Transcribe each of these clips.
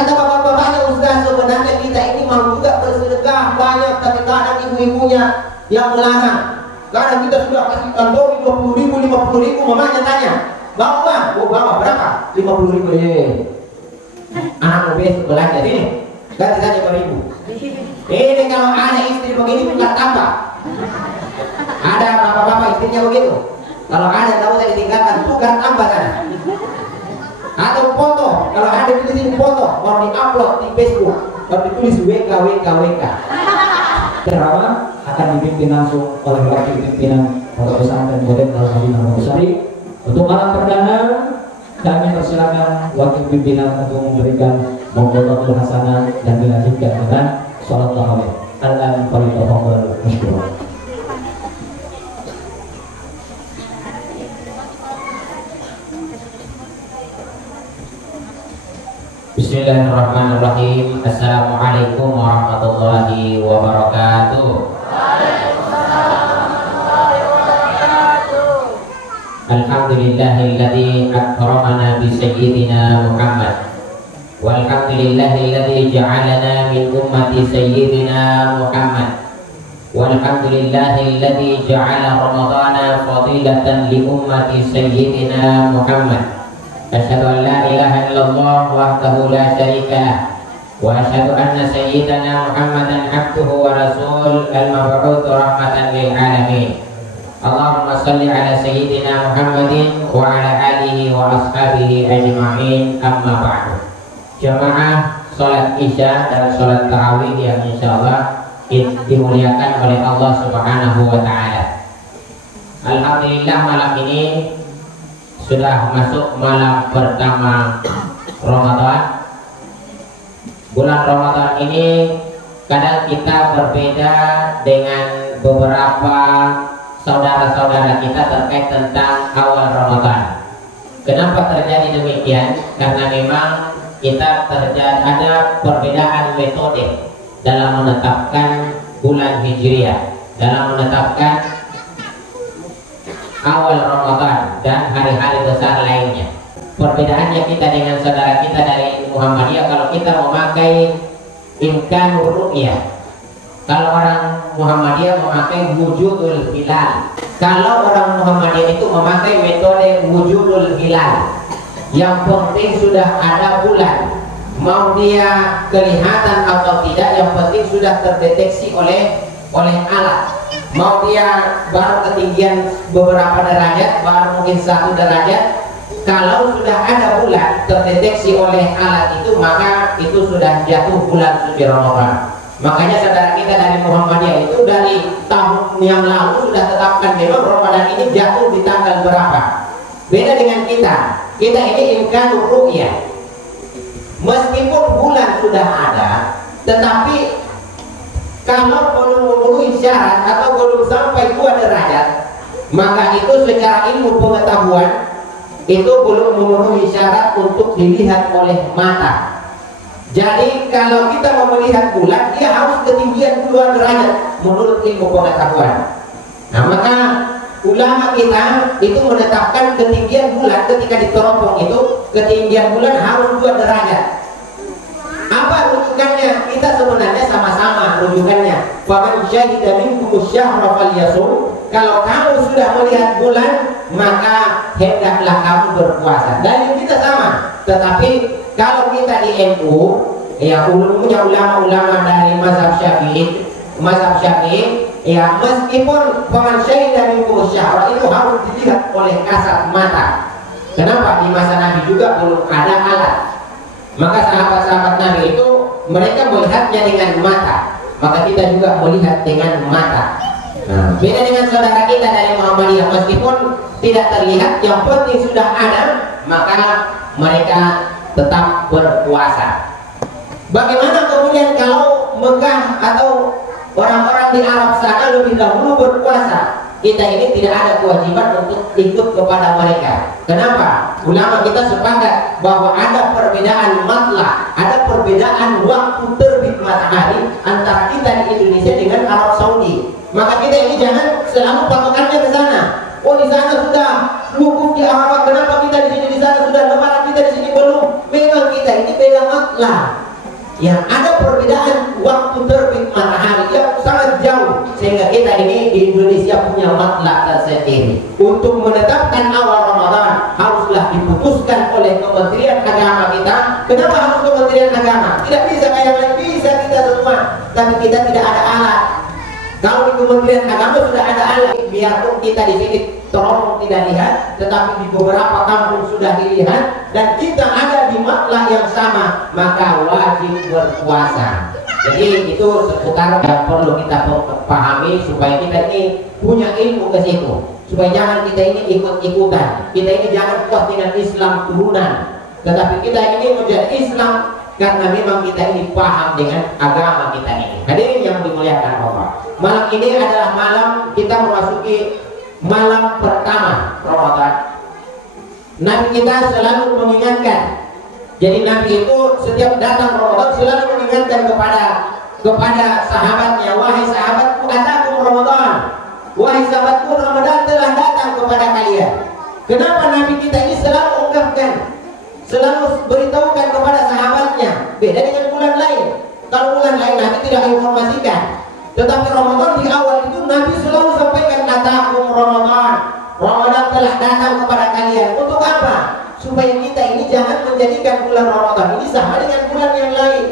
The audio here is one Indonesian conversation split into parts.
Kata bapak-bapaknya, Ustaz, sebenarnya kita ini mau juga bersedekah banyak, tapi kadang ibu-ibunya yang melarang. Kadang kita sudah kasih kantong 20.000, 50.000, mamanya tanya, bawa, oh bawa berapa? 50.000 anak mau besok belanja sini, ganti saja 5.000. Ini kalau ada istri begini bukan tambah. Ada bapak-bapak istrinya begitu. Kalau ada tahu saya ditinggalkan, bukan tambah sana. Atau foto, kalau ada di sini foto, mau di-upload di Facebook, mau ditulis WK. Ceramah akan dipimpin langsung oleh wakil pimpinan Pondok Pesantren Modern Al-Madinah Mongosari. Untuk malam perdana kami persilakan wakil pimpinan untuk memberikan monggo hasanah dan dilanjutkan dengan sholat tarawih. Al-an faliyatafadhal mashkuran. Bismillahirrahmanirrahim. Assalamualaikum warahmatullahi wabarakatuh. Alhamdulillahilladzi akramana bi sayyidina Muhammad. Walhamdulillahilladzi ja'alana min ummati sayyidina Muhammad. Walhamdulillahilladzi ja'ala Ramadhana fadilatan li ummati sayyidina Muhammad. Asyhadu an la ilaha illallah wahdahu la syarika lah wa asyhadu anna sayyidana Muhammadan abduhu wa rasul al-mab'uts rahmatan lil alamin. Allahumma shalli ala sayyidina Muhammadin wa ala alihi wa ashabihi ajma'in, amma ba'du. Jamaah salat Isya dan salat tarawih yang insyaallah dimuliakan oleh Allah Subhanahu wa taala. Alhamdulillah malam ini sudah masuk malam pertama Ramadan. Bulan Ramadan ini kadang kita berbeda dengan beberapa saudara-saudara kita terkait tentang awal Ramadan. Kenapa terjadi demikian? Karena memang kita ada perbedaan metode dalam menetapkan bulan Hijriah, dalam menetapkan awal Ramadan dan hari-hari besar lainnya. Perbedaannya kita dengan saudara kita dari Muhammadiyah, kalau kita memakai imkan ru'yah, kalau orang Muhammadiyah memakai wujudul hilal. Kalau orang Muhammadiyah itu memakai metode wujudul hilal. Yang penting sudah ada bulan, mau dia kelihatan atau tidak, yang penting sudah terdeteksi oleh alat. Mau dia baru ketinggian beberapa derajat, baru mungkin 1 derajat, kalau sudah ada bulan terdeteksi oleh alat itu, maka itu sudah jatuh bulan suci Ramadan. Makanya saudara kita dari Muhammadiyah itu dari tahun yang lalu sudah tetapkan memang Ramadan ini jatuh di tanggal berapa. Beda dengan kita ini imkan ru'yah. Meskipun bulan sudah ada, tetapi kalau belum memenuhi syarat atau belum sampai 2 derajat, maka itu secara ilmu pengetahuan itu belum memenuhi syarat untuk dilihat oleh mata. Jadi kalau kita mau melihat bulan, dia harus ketinggian 2 derajat menurut ilmu pengetahuan. Nah, maka ulama kita itu menetapkan ketinggian bulan ketika diteropong itu, ketinggian bulan harus 2 derajat. Apa rujukannya? Kita sebenarnya sama-sama rujukannya. Faman syahida minkum syahra falyasum. Kalau kamu sudah melihat bulan, maka hendaklah kamu berpuasa. Dan kita sama. Tetapi kalau kita di NU, ya umumnya ulama-ulama dari mazhab Syafi'i, ya meskipun faman syahida minkum syahra itu harus dilihat oleh kasat mata. Kenapa? Di masa Nabi juga belum ada alat. Maka sahabat-sahabat Nabi itu mereka melihatnya dengan mata, maka kita juga melihat dengan mata. Nah, beda dengan saudara kita dari Muhammadiyah, meskipun tidak terlihat, yang penting sudah ada, maka mereka tetap berpuasa. Bagaimana kemudian kalau Mekah atau orang-orang di Arab sana lebih dahulu berpuasa? Kita ini tidak ada kewajiban untuk ikut kepada mereka. Kenapa? Ulama kita sepakat bahwa ada perbedaan matlah, ada perbedaan waktu terbit matahari antara kita di Indonesia dengan Arab Saudi. Maka kita ini jangan selalu patokannya ke sana. Oh, di sana sudah wukuf di Arafah, kenapa kita di sini, di sana sudah lebaran, kita di sini belum? Memang kita ini beda matlah. yang ada perbedaan waktu terbit matahari yang sangat jauh, sehingga kita ini di Indonesia punya matlak tersendiri. Untuk menetapkan awal Ramadan haruslah diputuskan oleh Kementerian Agama kita. Kenapa harus Kementerian Agama? Tidak bisa kayak lain, bisa kita semua, tapi kita tidak ada alat. Kalau di Kementerian Agama sudah ada alat, biarpun kita di sini terowong tidak lihat, tetapi di beberapa kampung sudah dilihat, dan kita ada di matlak yang sama, maka wajib berpuasa. Jadi itu seputar yang perlu kita pahami supaya kita ini punya ilmu ke situ, supaya jangan kita ini ikut-ikutan, kita ini jangan kuat dengan Islam turunan, tetapi kita ini menjadi Islam karena memang kita ini paham dengan agama kita ini. Hadirin yang dimuliakan Allah, malam ini adalah malam kita memasuki malam pertama Ramadan. Nabi kita selalu mengingatkan. Jadi Nabi itu setiap datang Ramadan selalu mengingatkan kepada sahabatnya, wahai sahabatku, atakum Ramadan. Wahai sahabatku, Ramadan telah datang kepada kalian. Kenapa Nabi kita ini selalu ungkapkan, selalu beritahukan kepada sahabatnya? Beda dengan bulan lain. Kalau bulan lain Nabi tidak informasikan, tetapi Ramadan di awal itu Nabi selalu sampaikan, atakum Ramadan. Ramadan telah datang kepada kalian. Untuk apa? Supaya kita ini jangan menjadikan bulan Ramadan ini sama dengan bulan yang lain.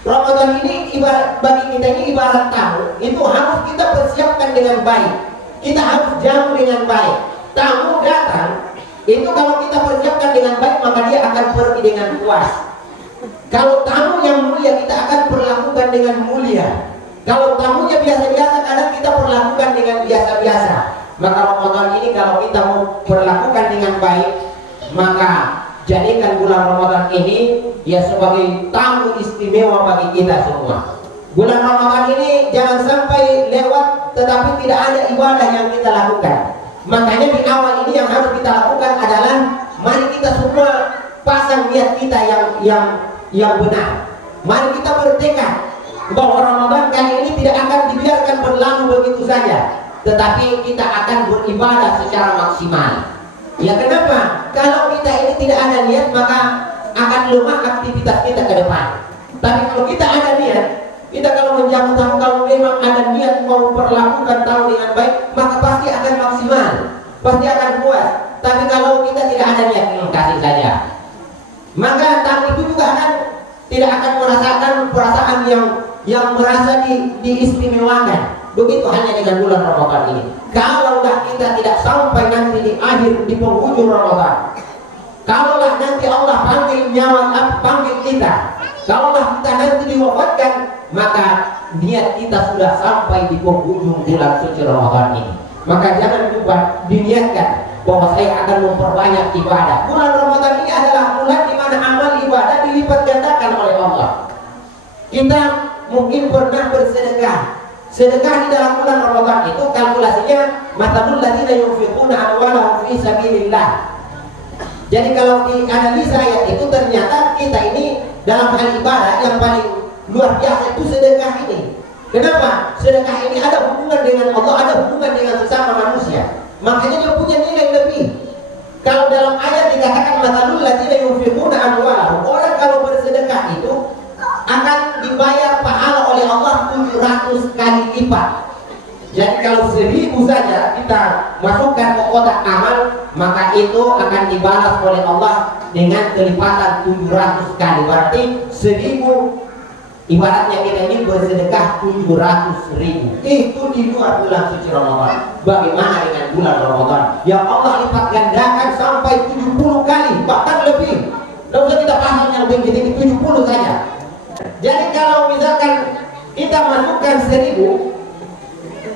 Ramadan ini ibarat, bagi kita ini ibarat tamu. Itu harus kita persiapkan dengan baik. Kita harus jamu dengan baik. Tamu datang, itu kalau kita persiapkan dengan baik, maka dia akan pergi dengan puas. Kalau tamu yang mulia, kita akan perlakukan dengan mulia. Kalau tamunya biasa-biasa, kadang kita perlakukan dengan biasa-biasa. Maka Ramadan ini kalau kita mau perlakukan dengan baik, maka jadikan bulan Ramadan ini ya sebagai tamu istimewa bagi kita semua. Bulan Ramadan ini jangan sampai lewat tetapi tidak ada ibadah yang kita lakukan. Makanya di awal ini yang harus kita lakukan adalah mari kita semua pasang niat kita yang benar. Mari kita bertekad bahwa Ramadan kali ini tidak akan dibiarkan berlalu begitu saja, tetapi kita akan beribadah secara maksimal. Ya kenapa? Kalau kita ini tidak ada niat, maka akan lemah aktivitas kita ke depan. Tapi kalau kita ada niat, kita kalau menjamu tamu, kalau memang ada niat mau perlakukan tamu dengan baik, maka pasti akan maksimal, pasti akan puas. Tapi kalau kita tidak ada niat, kasih saja, maka tamu itu juga tidak akan merasakan perasaan yang merasa diistimewakan. Begitu hanya dengan bulan Ramadan ini. Kalaulah kita tidak sampai nanti di akhir, di penghujung Ramadan, kalaulah nanti Allah panggil nyawa, panggil kita, kalaulah kita nanti diwafatkan, maka niat kita sudah sampai di penghujung bulan suci Ramadan ini. Maka jangan lupa diniatkan bahwa saya akan memperbanyak ibadah. Bulan Ramadan ini adalah bulan di mana amal ibadah dilipat gandakan oleh Allah. Kita mungkin pernah bersedekah. Sedekah di dalam bulan Ramadan itu kalkulasinya matalul ladzina yunfiquna amwalahum fi sabilillah. Jadi kalau dianalisa ayat itu ternyata kita ini dalam hal ibadah yang paling luar biasa itu sedekah ini. Kenapa? Sedekah ini ada hubungan dengan Allah, ada hubungan dengan sesama manusia. Makanya dia punya nilai lebih. Kalau dalam ayat dikatakan matalul ladzina yunfiquna amwalahum, orang kalau bersedekah itu akan dibayar pahala oleh Allah 700 kali lipat. Jadi kalau 1000 saja kita masukkan ke kotak amal, maka itu akan dibalas oleh Allah dengan kelipatan 700 kali. Berarti 1000, ibaratnya kita ini bersedekah 700.000. Itu di luar bulan suci Ramadan. Bagaimana dengan bulan Ramadan yang Allah lipat gandakan sampai 70 kali, bahkan lebih. Tidak usah kita pasang yang begini, 70 saja. Jadi kalau misalkan kita masukkan 1000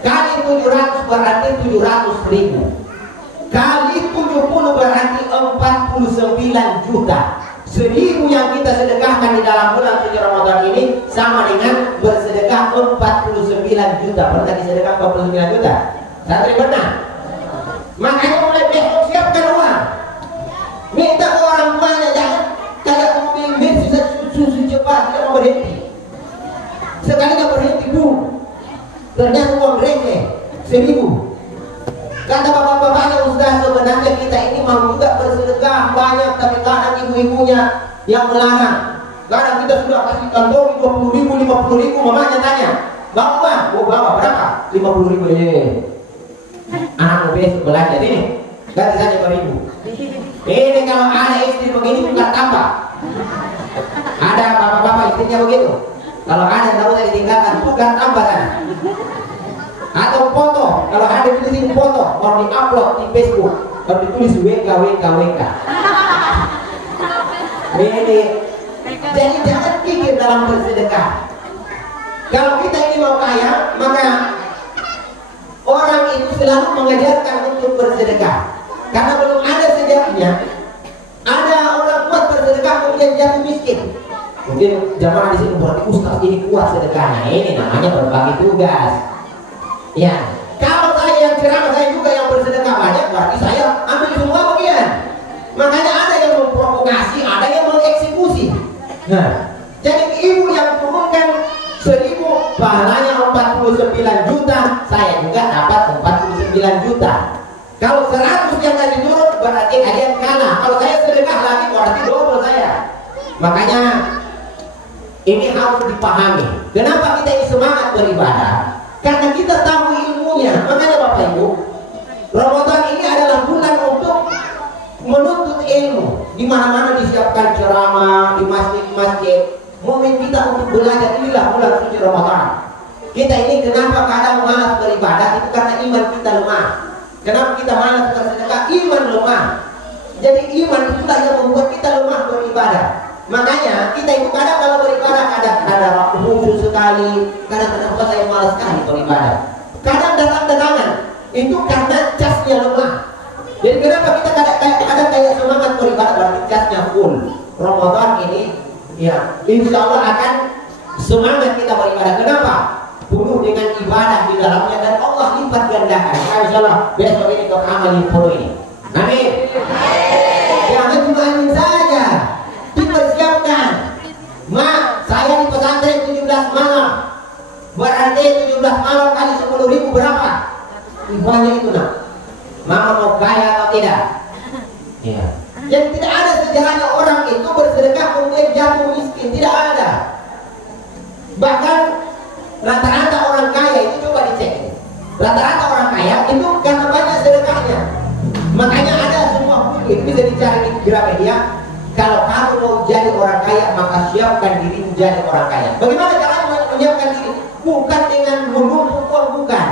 kali 700 berarti 700.000, kali 70 berarti 49 juta. 1000 yang kita sedekahkan di dalam bulan suci Ramadan ini sama dengan bersedekah 49 juta. Pernah disedekah 49 juta? Santri benar. Makanya mulai besok siapkan uang, minta ke orang tuanya, jangan kayak mobil Mercedes susu cepat, tidak mau berhenti. Sekalinya berhenti, ternyata uang receh 1000. Kata bapak-bapaknya, Ustaz, sebenarnya kita ini mau juga bersedekah banyak, tapi kadang ibu-ibunya yang melarang. Kadang kita sudah kasih kantor 20.000, 50.000, mamanya tanya, bawa bang, oh bawa berapa? 50.000. Anak besok belajar ini, ganti saja 5.000. Ini kalau ada istri begini bukan tambah. Ada bapak-bapak istrinya begitu. Kalau ada yang tahu saya ditinggalkan, bukan tambah kan? Atau foto, kalau ada tulisin foto, mau di-upload di Facebook, kalau ditulis WK. Ini, jadi jangan pikir dalam bersedekah. Kalau kita ini mau kaya, maka orang itu selalu mengajarkan untuk bersedekah. Karena belum ada sejarahnya, ada orang kuat bersedekah kemudian jatuh miskin. Mungkin jamaah di sini berarti ustaz ini kuat sedekahnya. Ini namanya berbagi tugas. Ya, kalau saya yang ceramah, saya juga yang bersedekah banyak, berarti saya ambil semua bagian. Makanya ada yang memprovokasi, ada yang mengeksekusi. Nah, jadi ibu yang turunkan 1.000 pahalanya 49 juta, saya juga dapat 49 juta. Kalau 100 yang tadi turun berarti kalian kalah. Kalau saya sedekah lagi berarti double saya. Makanya ini harus dipahami. Kenapa kita ini semangat beribadah? Karena kita tahu ilmunya. Makanya Bapak Ibu, Ramadan ini adalah bulan untuk menuntut ilmu. Di mana-mana disiapkan ceramah di masjid-masjid. Momen kita untuk belajar, inilah bulan suci Ramadan. Kita ini kenapa kadang malas beribadah? Itu karena iman kita lemah. Kenapa kita malas bersedekah? Iman lemah. Jadi iman itulah yang membuat kita lemah beribadah. Makanya kita itu kadang kalau beribadah kadang ada khusyuk sekali, kadang kenapa saya malas sekali beribadah. Kadang dalam itu karena casnya lemah. Jadi kenapa kita kadang kayak semangat beribadah berarti casnya full. Ramadan ini ya insya Allah akan semangat kita beribadah. Kenapa? Penuh dengan ibadah di dalamnya dan Allah lipat gandakan. Insya Allah besok ini kau amal 10 ini. Amin. Jangan cuma amin saja. Dipersiapkan. Mak, saya di pesantren 17 malam. Berarti 17 malam kali 10.000 berapa? Banyak itu nak. Mama mau kaya atau tidak? Ya. Jadi tidak ada sejarahnya orang itu bersedekah kemudian jatuh miskin. Tidak ada. Bahkan rata-rata orang kaya itu coba dicek. Rata-rata orang kaya itu karena banyak sedekahnya. Makanya ada semua buku itu bisa dicari di Gramedia. Kalau kamu mau jadi orang kaya, maka siapkan diri menjadi orang kaya. Bagaimana caranya menyiapkan diri? Bukan dengan menumpuk uang, bukan.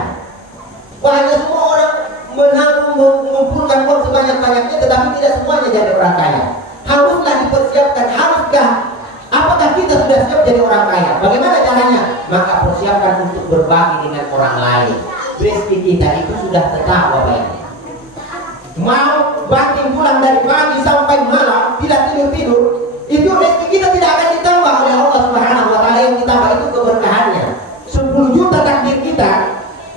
Banyak semua orang mengumpulkan uang sebanyak-banyaknya, tetapi tidak semuanya jadi orang kaya. Haruslah dipersiapkan. Haruskah? Apakah kita sudah siap jadi orang kaya? Bagaimana caranya? Maka persiapkan untuk berbagi dengan orang lain. Rezeki kita itu sudah tetap, Bapak Ibu. Mau banting pulang dari pagi sampai malam tidak tidur-tidur, itu rezeki kita tidak akan ditambah oleh Allah Subhanahu wa taala. Yang ditambah itu keberkahannya. 10 juta takdir kita,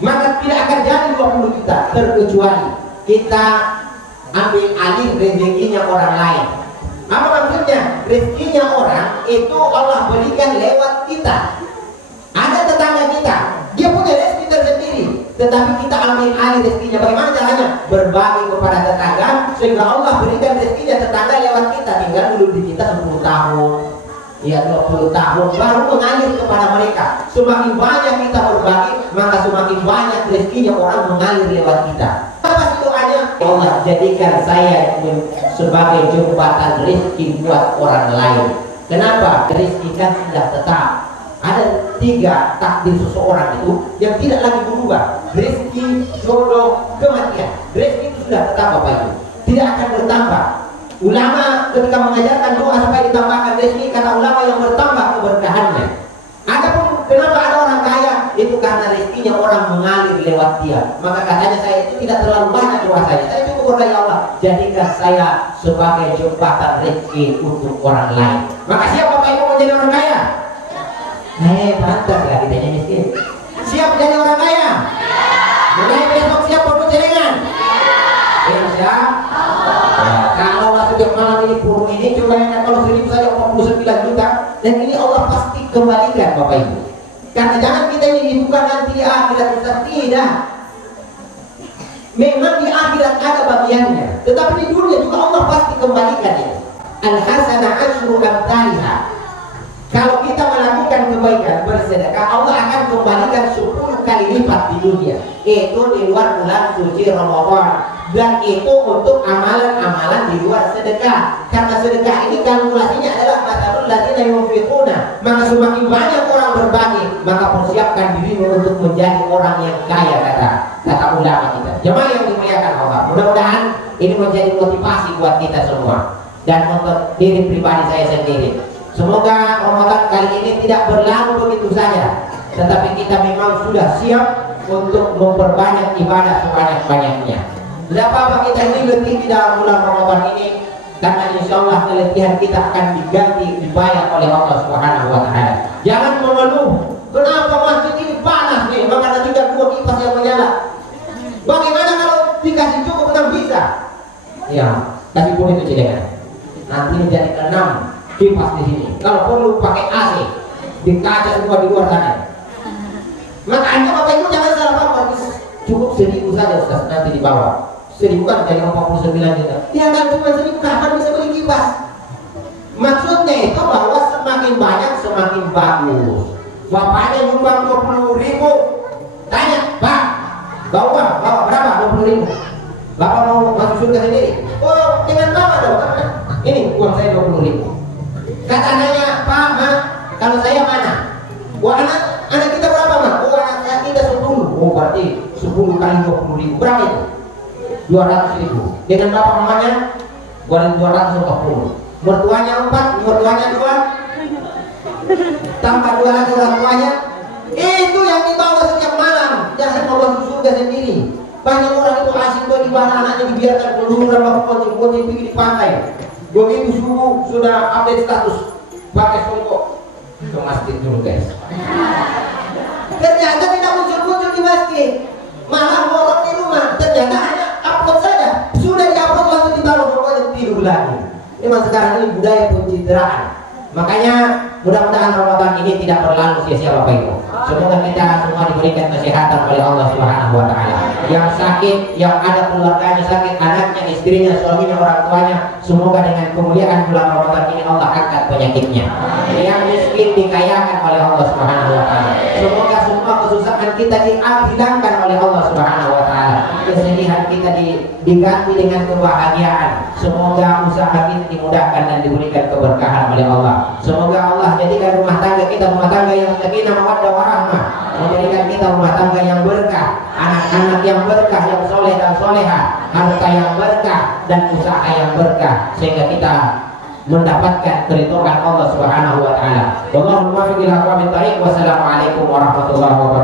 maka tidak akan jadi 20 juta terkecuali kita ambil alih rezekinya orang lain. Apa maksudnya? Rezekinya orang itu Allah berikan lewat kita. Ada tetangga kita, dia punya rezeki tersendiri, tetapi kita ambil alih rezekinya. Bagaimana caranya? Berbagi kepada tetangga sehingga Allah berikan rezekinya tetangga lewat kita. Tinggal dulu di kita 10 tahun, ya 20 tahun baru mengalir kepada mereka. Semakin banyak kita berbagi, maka semakin banyak rezekinya orang mengalir lewat kita. Apa sih doanya? Allah jadikan saya sebagai jembatan rezeki buat orang lain. Kenapa? Rezeki kan sudah tetap. Ada 3 takdir seseorang itu yang tidak lagi berubah. Rezeki, jodoh, kematian. Rezeki itu sudah tetap, Bapak Ibu. Tidak akan bertambah. Ulama ketika mengajarkan doa supaya ditambahkan rezeki, kata ulama yang bertambah keberkahannya. Adapun kenapa ada orang kaya? Itu karena rezekinya orang mengalir lewat dia. Maka katanya saya itu tidak terlalu banyak doa saya. Saya cukup berdoa, ya Allah, jadikan saya sebagai jembatan rezeki untuk orang lain. Maka siapa Bapak Ibu menjadi orang kaya? Pantas lah kita miskin. Siap jadi orang kaya? Mulai besok siap produk celengan? Insya Allah. Kalau masuk jam malam ini purung ini coba yang kalau 1.000 saja 49 juta, dan ini Allah pasti kembalikan Bapak Ibu. Karena jangan kita ini bukan nanti di akhirat, Ustaz. Tidak. Memang di akhirat ada bagiannya, tetapi di dunia juga Allah pasti kembalikan itu. Al-hasanah asyru amthaliha. melakukan kebaikan, bersedekah, Allah akan kembalikan 10 kali lipat di dunia. Itu di luar bulan suci Ramadan. Dan itu untuk amalan-amalan di luar sedekah. Karena sedekah ini kalkulasinya adalah masalul ladzina yunfiquna. Maka semakin banyak orang berbagi, maka persiapkan dirimu untuk menjadi orang yang kaya, kata ulama kita. Jemaah yang dimuliakan Allah, mudah-mudahan ini menjadi motivasi buat kita semua dan untuk diri pribadi saya sendiri. Semoga Ramadan kali ini tidak berlalu begitu saja, tetapi kita memang sudah siap untuk memperbanyak ibadah sebanyak-banyaknya. Tidak apa-apa kita ini letih di dalam bulan Ramadan ini, karena insya Allah keletihan kita akan dibayar oleh Allah Subhanahu wa Ta'ala. Jangan mengeluh, kenapa masjid ini panas nih, maka nanti kan 2 kipas yang menyala. Bagaimana kalau dikasih cukup 6 bisa? Ya, kasih pun itu cedengan. Nanti menjadi 6 kipas di sini. Kalau perlu pakai AC, di kaca semua di luar sana. Makanya Bapak Ibu jangan salah paham, cukup 1.000 saja Ustaz, nanti di bawah. 1.000 kan jadi 49 juta. Ya kan cuma 1.000, kapan bisa beli kipas? Maksudnya itu bahwa semakin banyak semakin bagus. Bapaknya nyumbang 20.000, tanya, Pak, bawa berapa? 20.000. Bapak mau masuk surga sendiri? Oh, dengan Bapak dong. Ini uang saya 20.000. Kata anaknya, Pak, Ma, kalau saya mana? Wah, anak kita berapa, Ma? Oh, anak kita 10. Oh, berarti 10 kali 20.000. Berapa itu? 200.000. Dengan bapak mamanya boleh 240. Mertuanya 4, mertuanya 2, tambah 2 lagi orang tuanya. Itu yang dibawa setiap malam. Jangan mau masuk surga sendiri. Banyak orang itu asing tuh di mana anaknya dibiarkan keluar kucing di pantai. Begitu sudah update status pakai songkok ke masjid dulu guys. Ternyata tidak muncul di masjid, malah ngorok di rumah. Ternyata hanya upload saja, sudah diupload langsung ditaruh, pokoknya tidur lagi. Memang sekarang ini budaya pencitraan. Makanya mudah-mudahan Ramadan ini tidak berlalu sia-sia Bapak Ibu. Semoga kita semua diberikan kesehatan oleh Allah Subhanahu wa Ta'ala. Yang sakit, yang ada keluarganya sakit, anaknya, istrinya, suaminya, orang tuanya, semoga dengan kemuliaan bulan Ramadan ini Allah angkat penyakitnya. Yang miskin dikayakan oleh Allah Subhanahu wa Ta'ala. Semoga semua kesusahan kita dihilangkan oleh Allah Subhanahu wa Ta'ala. Kesedihan kita diganti dengan kebahagiaan. Semoga usaha kita dimudahkan dan diberikan keberkahan oleh Allah. Semoga Allah jadikan rumah tangga kita rumah tangga yang sakinah mawaddah warahmah, menjadikan kita rumah tangga yang berkah, anak-anak yang berkah, yang soleh dan soleha, harta yang berkah dan usaha yang berkah, sehingga kita mendapatkan keridhaan Allah Subhanahu wa Ta'ala. Wallahul muwaffiq ila aqwamit thariq. Wassalamualaikum warahmatullahi wabarakatuh.